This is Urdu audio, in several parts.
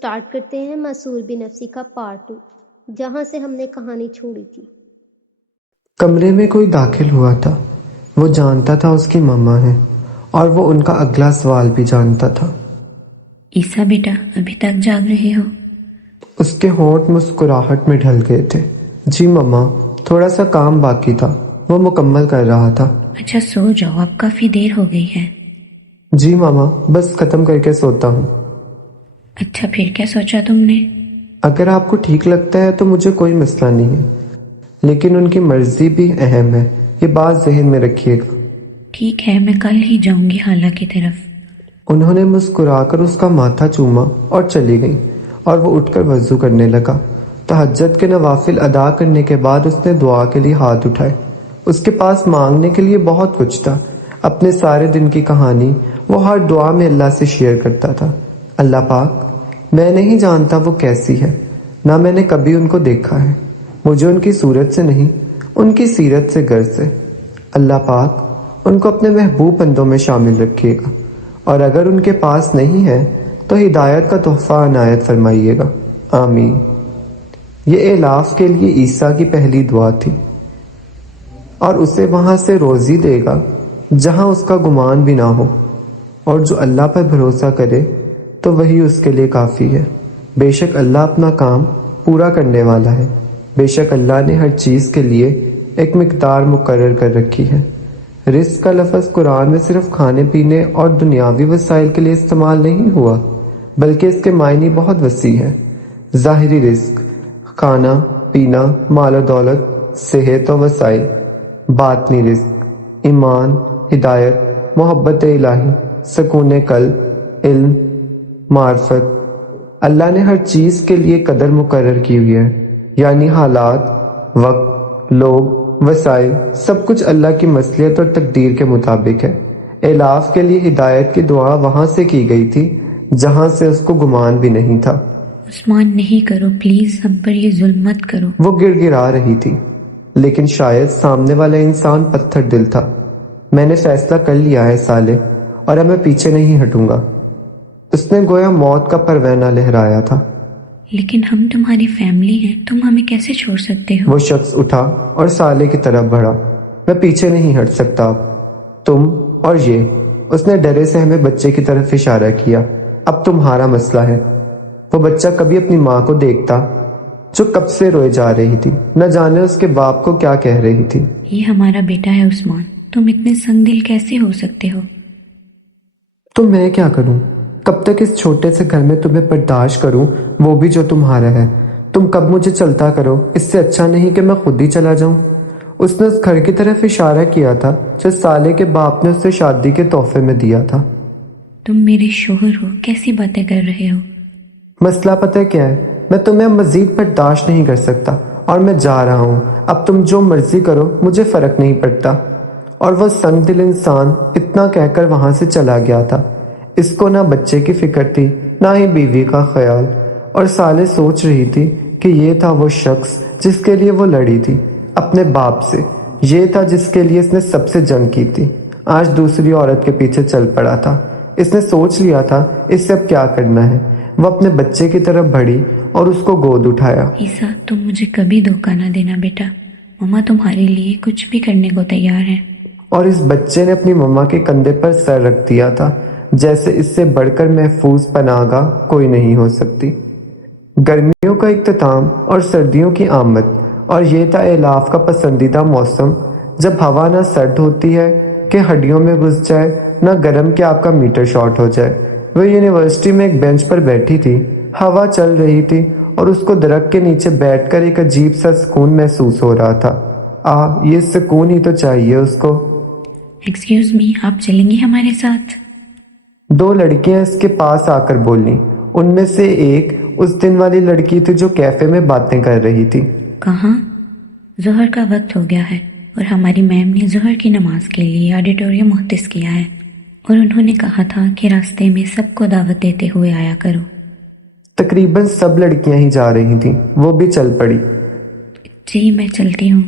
سٹارٹ کرتے ہیں مسور بن نفسی کا پارٹ 2، جہاں سے ہم نے کہانی چھوڑی تھی۔ کمرے میں کوئی داخل ہوا تھا۔ وہ جانتا تھا اس کی ماما ہے اور وہ ان کا اگلا سوال بھی جانتا تھا۔ عیسیٰ بیٹا، ابھی تک جاگ رہے ہو؟ اس کے ہونٹ مسکراہٹ میں ڈھل گئے تھے۔ جی ماما، تھوڑا سا کام باقی تھا، وہ مکمل کر رہا تھا۔ اچھا سو جاؤ، اب کافی دیر ہو گئی ہے۔ جی ماما، بس ختم کر کے سوتا ہوں۔ اچھا پھر کیا سوچا تم نے؟ اگر آپ کو ٹھیک لگتا ہے تو مجھے کوئی مسئلہ نہیں ہے، لیکن ان کی مرضی بھی اہم ہے، یہ بات ذہن میں رکھیے گا۔ ٹھیک ہے، میں کل ہی جاؤں گی خالہ کی طرف۔ انہوں نے مسکرا کر اس کا ماتھا چوما اور چلی گئیں، اور وہ اٹھ کر وضو کرنے لگا۔ تہجد کے نوافل ادا کرنے کے بعد اس نے دعا کے لیے ہاتھ اٹھائے۔ اس کے پاس مانگنے کے لیے بہت کچھ تھا۔ اپنے سارے دن کی کہانی وہ ہر دعا میں اللہ سے شیئر کرتا تھا۔ اللہ پاک، میں نہیں جانتا وہ کیسی ہے، نہ میں نے کبھی ان کو دیکھا ہے، مجھے ان کی صورت سے نہیں، ان کی سیرت سے غرض ہے۔ اللہ پاک ان کو اپنے محبوب بندوں میں شامل رکھیے گا، اور اگر ان کے پاس نہیں ہے تو ہدایت کا تحفہ عنایت فرمائیے گا، آمین۔ یہ اعلاف کے لیے عیسیٰ کی پہلی دعا تھی، اور اسے وہاں سے روزی دے گا جہاں اس کا گمان بھی نہ ہو، اور جو اللہ پر بھروسہ کرے تو وہی اس کے لیے کافی ہے۔ بے شک اللہ اپنا کام پورا کرنے والا ہے، بے شک اللہ نے ہر چیز کے لیے ایک مقدار مقرر کر رکھی ہے۔ رزق کا لفظ قرآن میں صرف کھانے پینے اور دنیاوی وسائل کے لیے استعمال نہیں ہوا، بلکہ اس کے معنی بہت وسیع ہے۔ ظاہری رزق، کھانا پینا، مال و دولت، صحت و وسائل۔ باطنی رزق، ایمان، ہدایت، محبت الہی، سکون قلب، علم، معرفت۔ اللہ نے ہر چیز کے لیے قدر مقرر کی ہوئی ہے، یعنی حالات، وقت، لوگ، وسائل، سب کچھ اللہ کی مصلحت اور تقدیر کے مطابق ہے۔ اعلاف کے لیے ہدایت کی دعا وہاں سے کی گئی تھی جہاں سے اس کو گمان بھی نہیں تھا۔ عثمان نہیں کرو پلیز، ہم پر یہ ظلم مت کرو۔ وہ گڑ گڑا رہی تھی، لیکن شاید سامنے والا انسان پتھر دل تھا۔ میں نے فیصلہ کر لیا ہے صالح، اور اب میں پیچھے نہیں ہٹوں گا۔ اس نے گویا موت کا پروینہ لہرایا تھا۔ لیکن ہم تمہاری فیملی ہیں، تم ہمیں کیسے چھوڑ سکتے ہو؟ وہ شخص اٹھا اور صالح کی طرف بڑھا۔ میں پیچھے نہیں ہٹ سکتا اب، تم اور یہ۔ اس نے ڈرے سے ہمیں بچے کی طرف اشارہ کیا۔ اب تمہارا مسئلہ ہے۔ وہ بچہ کبھی اپنی ماں کو دیکھتا جو کب سے روئے جا رہی تھی، نہ جانے اس کے باپ کو کیا کہہ رہی تھی۔ یہ ہمارا بیٹا ہے عثمان، تم اتنے سنگ دل کیسے ہو سکتے ہو؟ تو میں کیا کروں؟ کب تک اس چھوٹے سے گھر میں تمہیں برداشت کروں، وہ بھی جو تمہارا ہے؟ تم کب مجھے چلتا کرو، اس سے اچھا نہیں کہ میں خود ہی چلا جاؤں۔ اس نے اس گھر کی طرف اشارہ کیا تھا جو صالح کے باپ نے اسے شادی کے تحفے میں دیا تھا۔ تم میرے شوہر ہو، کیسی باتیں کر رہے ہو؟ مسئلہ پتہ کیا ہے؟ میں تمہیں مزید برداشت نہیں کر سکتا، اور میں جا رہا ہوں۔ اب تم جو مرضی کرو، مجھے فرق نہیں پڑتا۔ اور وہ سنگ دل انسان اتنا کہہ کر وہاں سے چلا گیا تھا۔ اس کو نہ بچے کی فکر تھی، نہ ہی بیوی کا خیال، اور صالح سوچ رہی تھی کہ یہ تھا وہ شخص جس کے لیے وہ لڑی تھی، اپنے باپ سے۔ یہ تھا جس کے لیے اس نے سب سے جنگ کی تھی، آج دوسری عورت کے پیچھے چل پڑا تھا۔ اس نے سوچ لیا تھا اس سے اب کیا کرنا ہے۔ وہ اپنے بچے کی طرف بڑھی اور اس کو گود اٹھایا۔ عیسیٰ، تم مجھے کبھی دھوکہ نہ دینا بیٹا، ماما تمہارے لیے کچھ بھی کرنے کو تیار ہے۔ اور اس بچے نے اپنی ماما کے کندھے پر سر رکھ دیا تھا، جیسے اس سے بڑھ کر محفوظ پناہ گاہ کوئی نہیں ہو سکتی۔ گرمیوں کا اختتام اور سردیوں کی آمد، اور یہ تھا اعلاف کا پسندیدہ موسم، جب ہوا نہ سرد ہوتی ہے کہ ہڈیوں میں گھس جائے، نہ گرم کہ آپ کا میٹر شارٹ ہو جائے۔ وہ یونیورسٹی میں ایک بینچ پر بیٹھی تھی، ہوا چل رہی تھی، اور اس کو درخت کے نیچے بیٹھ کر ایک عجیب سا سکون محسوس ہو رہا تھا۔ یہ سکون ہی تو چاہیے اس کو۔ ایکسکیوز می، آپ چلیں گی ہمارے ساتھ؟ دو لڑکیاں اس کے پاس آ کر بولیں۔ ان میں سے ایک اس دن والی لڑکی تھی جو کیفے میں باتیں کر رہی تھی۔ کہاں؟ ظہر کا وقت ہو گیا ہے، اور ہماری میم نے ظہر کی نماز کے لیے آڈیٹوریم مختص کیا ہے، اور انہوں نے کہا تھا کہ راستے میں سب کو دعوت دیتے ہوئے آیا کرو۔ تقریباً سب لڑکیاں ہی جا رہی تھیں، وہ بھی چل پڑی۔ جی میں چلتی ہوں۔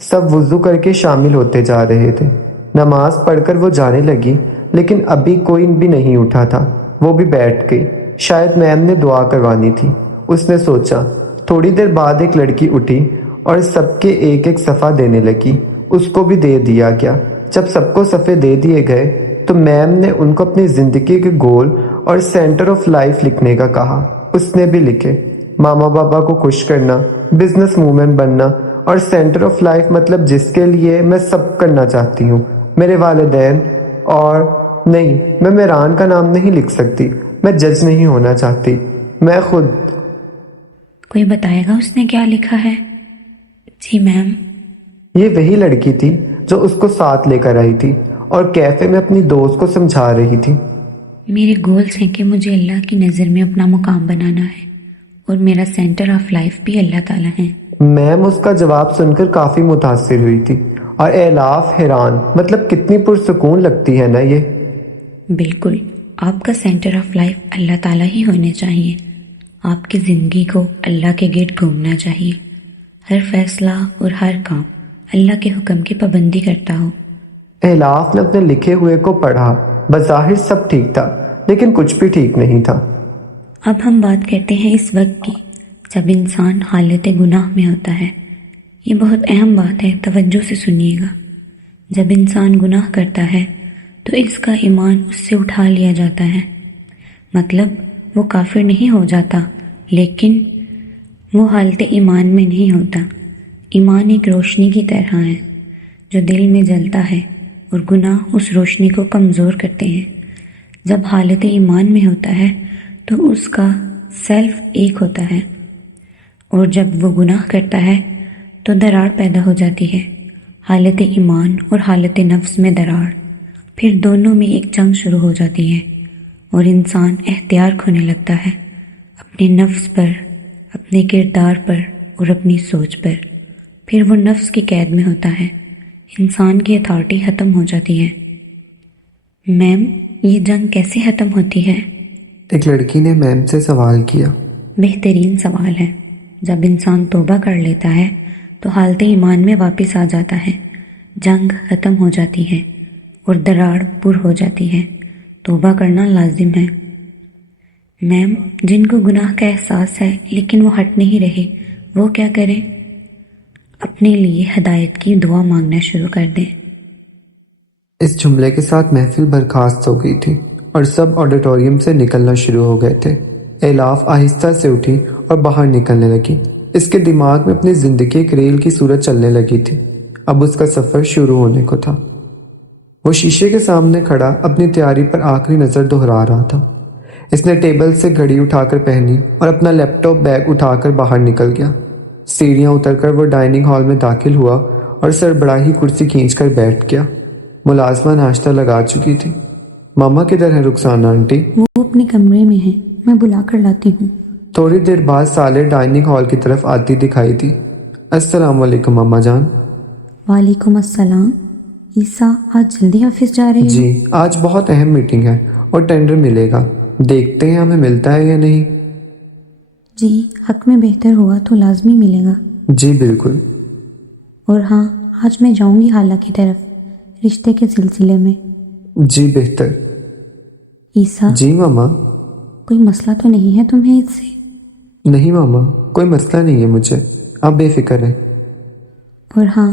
سب وضو کر کے شامل ہوتے جا رہے تھے۔ نماز پڑھ کر وہ جانے لگی، لیکن ابھی کوئی بھی نہیں اٹھا تھا۔ وہ بھی بیٹھ گئی۔ شاید میم نے دعا کروانی تھی، اس نے سوچا۔ تھوڑی دیر بعد ایک لڑکی اٹھی اور سب کے ایک ایک صفحہ دینے لگی۔ اس کو بھی دے دیا گیا۔ جب سب کو صفحے دے دیے گئے تو میم نے ان کو اپنی زندگی کے گول اور سینٹر آف لائف لکھنے کا کہا۔ اس نے بھی لکھے، ماما پاپا کو خوش کرنا، بزنس وومن بننا، اور سینٹر آف لائف مطلب جس کے لیے میں سب کرنا چاہتی ہوں، میرے والدین۔ اور نہیں، میں میران کا نام نہیں لکھ سکتی، میں جج نہیں ہونا چاہتی، میں خود۔ کوئی بتائے گا اس نے کیا لکھا ہے؟ جی میم۔ یہ وہی لڑکی تھی جو اس کو ساتھ لے کر آئی تھی اور کیفے میں اپنی دوست کو سمجھا رہی تھی۔ میرے گولز ہیں کہ مجھے اللہ کی نظر میں اپنا مقام بنانا ہے، اور میرا سینٹر آف لائف بھی اللہ تعالیٰ ہے۔ میم اس کا جواب سن کر کافی متاثر ہوئی تھی، اور الاف حیران، مطلب کتنی پرسکون لگتی ہے نا یہ۔ بالکل، آپ کا سینٹر آف لائف اللہ تعالیٰ ہی ہونے چاہیے۔ آپ کی زندگی کو اللہ کے گرد گھومنا چاہیے، ہر فیصلہ اور ہر کام اللہ کے حکم کی پابندی کرتا ہو۔ الاف نے اپنے لکھے ہوئے کو پڑھا۔ بظاہر سب ٹھیک تھا، لیکن کچھ بھی ٹھیک نہیں تھا۔ اب ہم بات کرتے ہیں اس وقت کی جب انسان حالت گناہ میں ہوتا ہے۔ یہ بہت اہم بات ہے، توجہ سے سنیے گا۔ جب انسان گناہ کرتا ہے تو اس کا ایمان اس سے اٹھا لیا جاتا ہے، مطلب وہ کافر نہیں ہو جاتا، لیکن وہ حالت ایمان میں نہیں ہوتا۔ ایمان ایک روشنی کی طرح ہے جو دل میں جلتا ہے، اور گناہ اس روشنی کو کمزور کرتے ہیں۔ جب حالت ایمان میں ہوتا ہے تو اس کا سیلف ایک ہوتا ہے، اور جب وہ گناہ کرتا ہے تو دراڑ پیدا ہو جاتی ہے، حالت ایمان اور حالت نفس میں دراڑ۔ پھر دونوں میں ایک جنگ شروع ہو جاتی ہے، اور انسان اختیار کھونے لگتا ہے اپنے نفس پر، اپنے کردار پر اور اپنی سوچ پر۔ پھر وہ نفس کی قید میں ہوتا ہے، انسان کی اتھارٹی ختم ہو جاتی ہے۔ میم، یہ جنگ کیسے ختم ہوتی ہے؟ ایک لڑکی نے میم سے سوال کیا۔ بہترین سوال ہے۔ جب انسان توبہ کر لیتا ہے تو حالت ایمان میں واپس آ جاتا ہے، جنگ ختم ہو جاتی ہے اور دراڑ پر ہو جاتی ہے۔ توبہ کرنا لازم ہے۔ میم، جن کو گناہ کا احساس ہے لیکن وہ ہٹ نہیں رہے، وہ کیا کریں؟ اپنے لیے ہدایت کی دعا مانگنا شروع کر دیں۔ اس جملے کے ساتھ محفل برخاست ہو گئی تھی اور سب آڈیٹوریم سے نکلنا شروع ہو گئے تھے۔ الاف آہستہ سے اٹھی اور باہر نکلنے لگی۔ اس کے دماغ میں اپنی زندگی ایک ریل کی صورت چلنے لگی تھی۔ اب اس کا سفر شروع ہونے کو تھا۔ وہ شیشے کے سامنے کھڑا اپنی تیاری پر آخری نظر دہرا رہا تھا۔ اس نے ٹیبل سے گھڑی اٹھا کر پہنی اور اپنا لیپ ٹاپ بیگ اٹھا کر باہر نکل گیا۔ سیڑھیاں اتر کر وہ ڈائننگ ہال میں داخل ہوا اور سربراہی کرسی کھینچ کر بیٹھ گیا۔ ملازمہ ناشتہ لگا چکی تھی۔ ماما کدھر ہے رخسانہ آنٹی؟ وہ اپنے کمرے میں ہے، میں بلا کر لاتی ہوں۔ تھوڑی دیر بعد سالے ڈائننگ ہال کی طرف آتی دکھائی دی۔ السلام علیکم ماما جان۔ وعلیکم السلام۔ عیسیٰ، آج جلدی آفس جا رہے ہیں؟ جی، آج بہت اہم میٹنگ ہے اور ٹینڈر ملے گا، دیکھتے ہیں ہمیں ملتا ہے یا نہیں۔ جی، حق میں بہتر ہوا تو لازمی ملے گا۔ جی بالکل۔ اور ہاں، آج میں جاؤں گی خالہ کی طرف رشتے کے سلسلے میں۔ جی بہتر۔ عیسیٰ، جی ماما۔ کوئی مسئلہ تو نہیں ہے تمہیں اس سے؟ نہیں ماما، کوئی مسئلہ نہیں ہے مجھے، آپ بے فکر رہیں۔ اور ہاں،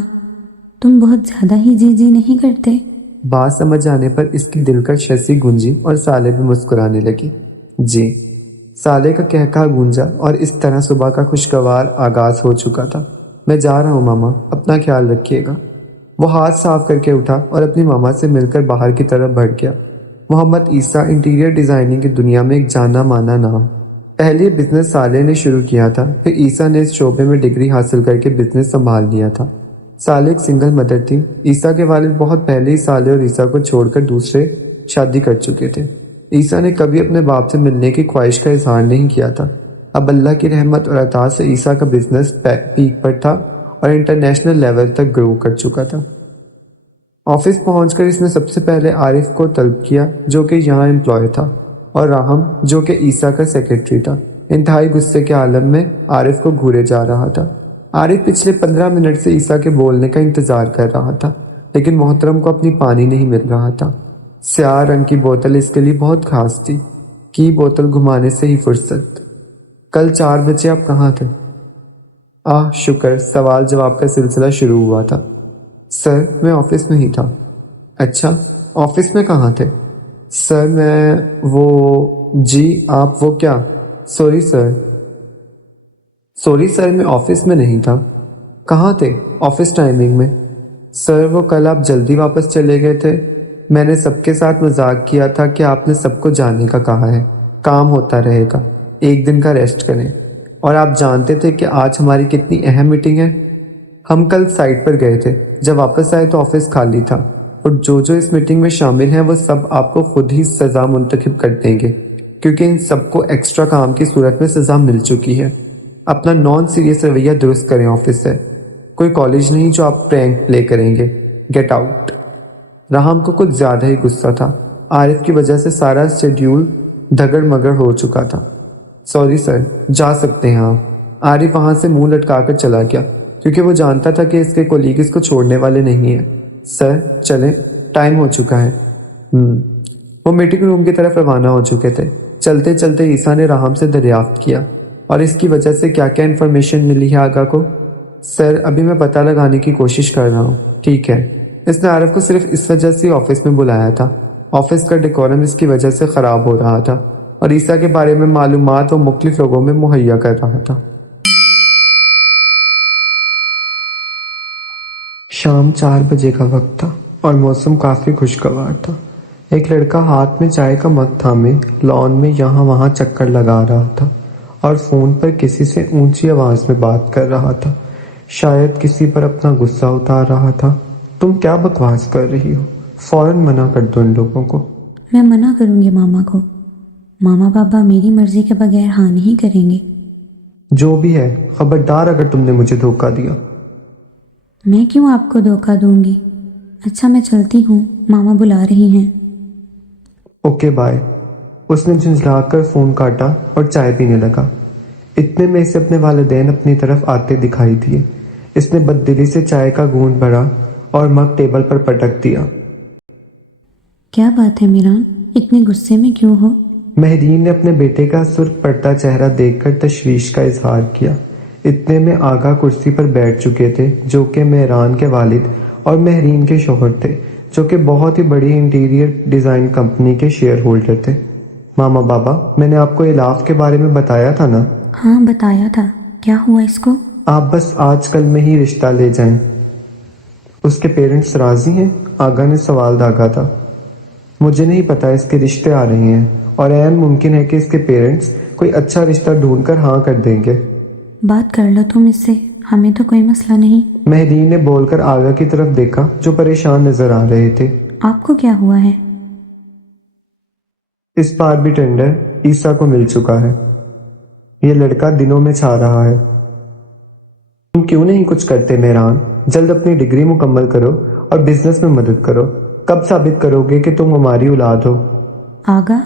تم بہت زیادہ ہی جی نہیں کرتے؟ بات سمجھ آنے پر اس کی دلکش ہنسی گونجی اور سالے بھی مسکرانے لگی۔ جی، سالے کا کہکہا گونجا اور اس طرح صبح کا خوشگوار آغاز ہو چکا تھا۔ میں جا رہا ہوں ماما، اپنا خیال رکھیے گا۔ وہ ہاتھ صاف کر کے اٹھا اور اپنی ماما سے مل کر باہر کی طرف بڑھ گیا۔ محمد عیسیٰ انٹیریئر ڈیزائننگ کی دنیا میں ایک جانا مانا نام۔ پہلے بزنس سالے نے شروع کیا تھا، پھر عیسیٰ نے اس شعبے میں ڈگری حاصل کر کے بزنس سنبھال لیا تھا۔ سالے ایک سنگل مدر تھی۔ عیسیٰ کے والد بہت پہلے ہی سالے اور عیسیٰ کو چھوڑ کر دوسرے شادی کر چکے تھے۔ عیسیٰ نے کبھی اپنے باپ سے ملنے کی خواہش کا اظہار نہیں کیا تھا۔ اب اللہ کی رحمت اور عطا سے عیسیٰ کا بزنس پیک پر تھا اور انٹرنیشنل لیول تک گرو کر چکا تھا۔ آفس پہنچ کر اس نے سب سے پہلے عارف کو طلب کیا جو کہ یہاں امپلائی تھا، اور راہم جو کہ عیسیٰ کا سیکرٹری تھا۔ انتہائی غصے کے عالم میں عارف کو گھورے جا رہا تھا۔ عارف پچھلے 15 منٹ سے عیسیٰ کے بولنے کا انتظار کر رہا تھا، لیکن محترم کو اپنی پانی نہیں مل رہا تھا۔ سیاہ رنگ کی بوتل اس کے لیے بہت خاص تھی۔ کی بوتل گھمانے سے ہی فرصت۔ کل 4 بجے آپ کہاں تھے؟ شکر، سوال جواب کا سلسلہ شروع ہوا تھا۔ سر میں آفس میں ہی تھا۔ اچھا، آفس میں کہاں تھے؟ سر میں جی آپ وہ کیا؟ سوری سر میں آفس میں نہیں تھا۔ کہاں تھے؟ آفس ٹائمنگ میں۔ سر وہ کل آپ جلدی واپس چلے گئے تھے۔ میں نے سب کے ساتھ مذاق کیا تھا کہ آپ نے سب کو جانے کا کہا ہے، کام ہوتا رہے گا، ایک دن کا ریسٹ کریں، اور آپ جانتے تھے کہ آج ہماری کتنی اہم میٹنگ ہے۔ ہم کل سائٹ پر گئے تھے، جب واپس آئے تو آفس خالی تھا، اور جو اس میٹنگ میں شامل ہیں وہ سب آپ کو خود ہی سزا منتخب کر دیں گے، کیونکہ ان سب کو ایکسٹرا کام کی صورت میں سزا مل چکی ہے۔ اپنا نان سیریس رویہ درست کریں آفس سے، کوئی کالج نہیں جو آپ پرینک پلے کریں گے۔ Get out. راہم کو کچھ زیادہ ہی غصہ تھا۔ عارف کی وجہ سے سارا شیڈیول دھگڑ مگڑ ہو چکا تھا۔ سوری سر، جا سکتے ہیں آپ۔ عارف وہاں سے منہ لٹکا کر چلا گیا، کیونکہ وہ جانتا تھا کہ اس کے کولیگ اس کو چھوڑنے والے نہیں ہیں۔ سر چلیں، ٹائم ہو چکا ہے۔ وہ میٹنگ روم کی طرف روانہ ہو چکے تھے۔ چلتے چلتے عیسیٰ نے راہم سے دریافت کیا، اور اس کی وجہ سے کیا کیا انفارمیشن ملی ہے آگا کو؟ سر ابھی میں پتہ لگانے کی کوشش کر رہا ہوں۔ ٹھیک ہے۔ اس نے عارف کو صرف اس وجہ سے آفس میں بلایا تھا، آفس کا ڈیکورم اس کی وجہ سے خراب ہو رہا تھا، اور عیسیٰ کے بارے میں معلومات وہ مختلف لوگوں میں مہیا کر رہا تھا۔ شام 4 بجے کا وقت تھا اور موسم کافی خوشگوار تھا۔ ایک لڑکا ہاتھ میں چائے کا مگ تھامے لان میں یہاں وہاں چکر لگا رہا تھا اور فون پر کسی سے اونچی آواز میں بات کر رہا تھا، شاید کسی پر اپنا غصہ اتار رہا تھا۔ تم کیا بکواس کر رہی ہو؟ فوراً منع کر دو ان لوگوں کو۔ میں منع کروں گی ماما کو؟ ماما پاپا میری مرضی کے بغیر ہاں نہیں کریں گے۔ جو بھی ہے، خبردار اگر تم نے مجھے دھوکہ دیا۔ میں کیوں آپ کو دھوکہ دوں گی؟ اچھا میں چلتی ہوں، ماما بلا رہی ہیں۔ Okay bye. اس نے جھنجھلا کر فون کاٹا اور چائے پینے لگا۔ اتنے میں اسے اپنے والدین اپنی طرف آتے دکھائی دیے۔ اس نے بددلی سے چائے کا گھونٹ بھرا اور مگ ٹیبل پر پٹک دیا۔ کیا بات ہے میران، اتنے غصے میں کیوں ہو؟ مہرین نے اپنے بیٹے کا سرخ پڑتا چہرہ دیکھ کر تشویش کا اظہار کیا۔ اتنے میں آغا کرسی پر بیٹھ چکے تھے، جو کہ مہران کے والد اور مہرین کے شوہر تھے، جو کہ بہت ہی بڑی انٹیریئر ڈیزائن کمپنی کے شیئر ہولڈر تھے۔ ماما بابا، میں نے آپ کو الاف کے بارے میں بتایا تھا نا؟ ہاں بتایا تھا، کیا ہوا اس کو؟ آپ بس آج کل میں ہی رشتہ لے جائیں۔ اس کے پیرنٹس راضی ہیں؟ آغا نے سوال داغا تھا۔ مجھے نہیں پتا اس کے رشتے آ رہے ہیں، اور عین ممکن ہے کہ اس کے پیرنٹس کوئی اچھا رشتہ ڈھونڈ کر ہاں کر دیں گے۔ بات کر لو تم اس سے، ہمیں تو کوئی مسئلہ نہیں۔ مہدین نے بول کر آغا کی طرف دیکھا، جو پریشان نظر آ رہے تھے۔ آپ کو کیا ہوا ہے؟ اس بار بھی ٹینڈر عیسیٰ کو مل چکا ہے۔ یہ لڑکا دنوں میں چھا رہا ہے۔ تم کیوں نہیں کچھ کرتے مہران؟ جلد اپنی ڈگری مکمل کرو اور بزنس میں مدد کرو۔ کب ثابت کرو گے کہ تم ہماری اولاد ہو؟ آغا؟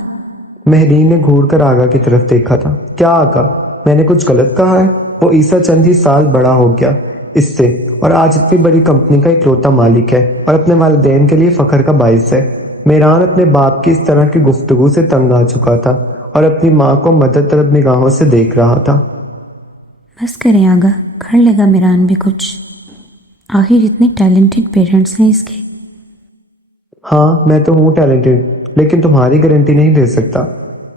مہرین نے گھور کر آغا کی طرف دیکھا تھا۔ کیا آقا، میں نے کچھ غلط کہا ہے؟ وہ عیسیٰ چند ہی سال بڑا ہو گیا اس سے، اور آج اتنی بڑی کمپنی کا اکلوتا مالک ہے اور اپنے والدین کے لیے فخر کا باعث ہے۔ مہران اپنے باپ کی اس طرح کی گفتگو سے تنگ آ چکا تھا اور اپنی ماں کو مدد طلب نگاہوں سے دیکھ رہا تھا۔ بس کریں آغا، کر لے گا مہران بھی کچھ، آخر اتنے ٹیلنٹڈ پیرنٹس ہیں اس کے۔ ہاں میں تو ہوں ٹیلنٹڈ، لیکن تمہاری گارنٹی نہیں دے سکتا۔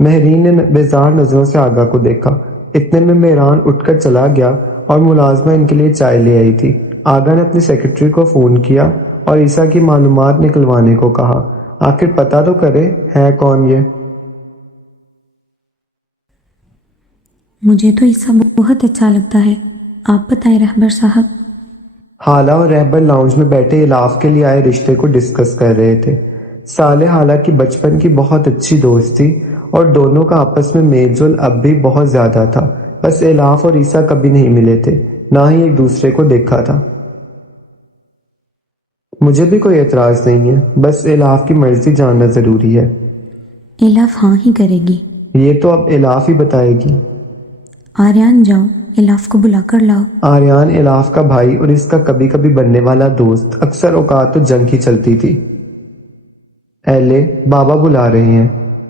مہرین نے بیزار نظروں سے آغا کو دیکھا۔ اتنے میں مہران اٹھ کر چلا گیا اور ملازمہ ان کے لیے چائے لے آئی تھی۔ آغا نے اپنی سیکرٹری کو فون کیا اور عیسیٰ کی معلومات نکلوانے کو کہا۔ آخر پتا تو کرے ہے کون یہ۔ مجھے تو عیسیٰ بہت اچھا لگتا ہے، آپ بتائیں رہبر صاحب۔ حالہ اور رہبر لاؤنج میں بیٹھے الاف کے لیے آئے رشتے کو ڈسکس کر رہے تھے۔ صالح حالہ کی بچپن کی بہت اچھی دوست تھی اور دونوں کا آپس میں میل جول اب بھی بہت زیادہ تھا، بس الاف اور عیسیٰ کبھی نہیں ملے تھے، نہ ہی ایک دوسرے کو دیکھا تھا۔ مجھے بھی کوئی اعتراض نہیں ہے، بس الاف کی مرضی جاننا ضروری ہے۔ الاف ہاں ہی کرے گی۔ یہ تو اب الاف ہی بتائے گی۔ آریان جاؤ، الاف کو بلا کر لاؤ۔ آریان الاف کا بھائی اور اس کا کبھی کبھی بننے والا دوست، اکثر اوقات تو جنگ ہی چلتی تھی۔ اہلے بابا بلا رہے ہیں۔